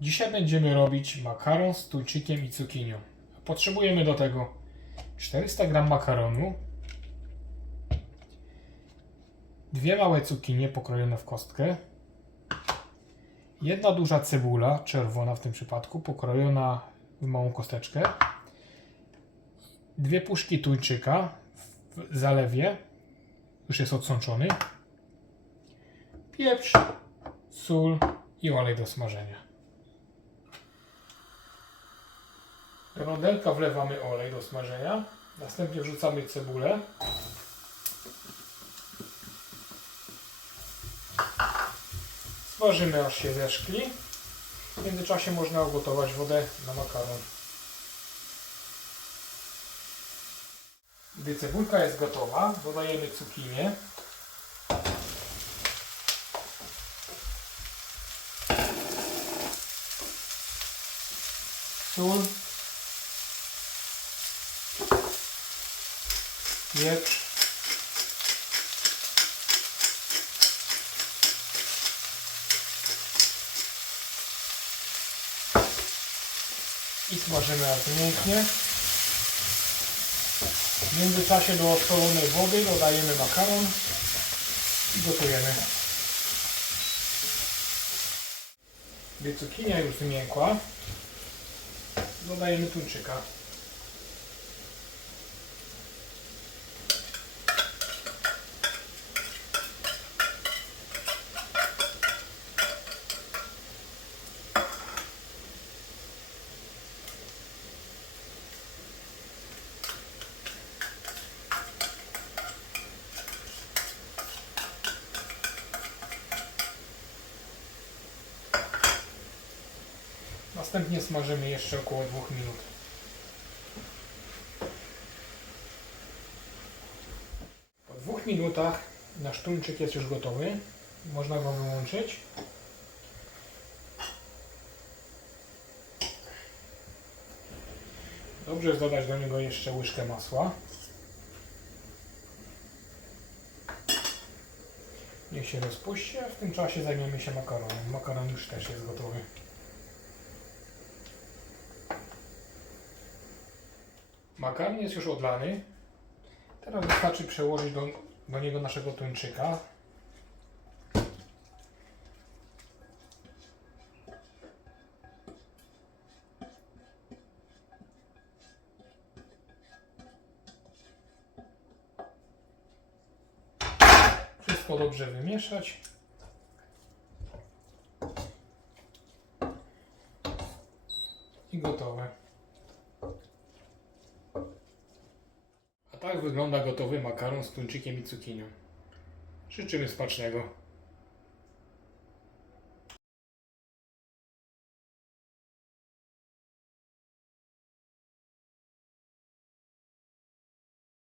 Dzisiaj będziemy robić makaron z tuńczykiem i cukinią. Potrzebujemy do tego 400 g makaronu, dwie małe cukinie pokrojone w kostkę, jedna duża cebula, czerwona w tym przypadku, pokrojona w małą kosteczkę, dwie puszki tuńczyka w zalewie, już jest odsączony, pieprz, sól i olej do smażenia. Rondelka wlewamy olej do smażenia, następnie wrzucamy cebulę. Smażymy aż się zeszkli. W międzyczasie można ugotować wodę na makaron. Gdy cebulka jest gotowa, dodajemy cukinię. Sól. I smażymy aż mięknie. W międzyczasie do osolonej wody dodajemy makaron i gotujemy. Gdy cukinia już wymiękła, dodajemy tuńczyka. Następnie smażymy jeszcze około 2 minut. Po dwóch minutach nasz tuńczyk jest już gotowy. Można go wyłączyć. Dobrze jest dodać do niego jeszcze łyżkę masła. Niech się rozpuści, a w tym czasie zajmiemy się makaronem. Makaron już też jest gotowy. Makaron jest już odlany. Teraz wystarczy przełożyć do, do niego naszego tuńczyka. Wszystko dobrze wymieszać. I gotowe. A tak wygląda gotowy makaron z tuńczykiem i cukinią. Życzymy smacznego.